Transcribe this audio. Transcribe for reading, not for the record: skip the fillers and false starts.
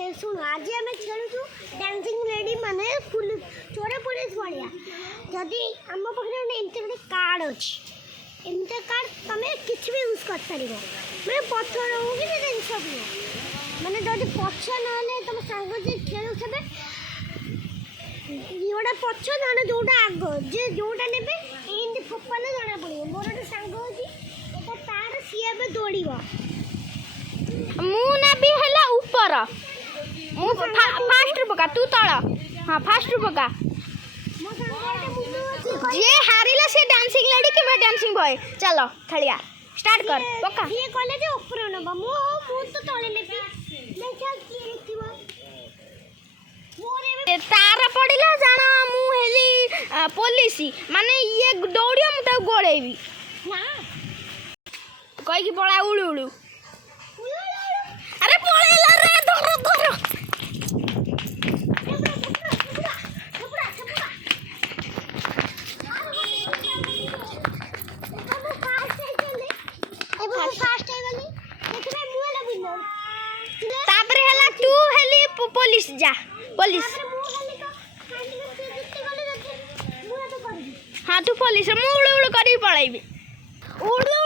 शुण आज आम खेलु डांसिंग लेडी माने फुल चोर पुलिस भाया जदि आम पाखे एमती गोटे कार्ड अच्छी एमती कार्ड तुम किसी भी यूज कर पार मैंने पथर हो कि जिनस भी मैंने जब पछ ना तुम सांग जे खेलु थे जोटा पछ ना जोटा आग जे जोटा ने फोपाने जना पड़ो मोर गोटे सांग हो तार सी ए दौड़ मु ना भी हला ऊपर मु फास्ट पका तू तळ हां फास्ट पका जे हारिला से डांसिंग लेडी कि मैं डांसिंग बॉय चलो खेलिया स्टार्ट कर पका ये कहले जे ऊपर नबा मु तो तळे नेबी देखा की देखिबो मोरे तार पड़िला जाना मु हेली पुलिस माने ये दौड़ियो मु ता गोळेबी ना कहि की पळा उळु उळु अरे पळेला रे धर धर तापरे हला तू हेली पुलिस जा पुलिस हाँ तू पुलिस मु उड़ उड़ करी पळाइबी उड़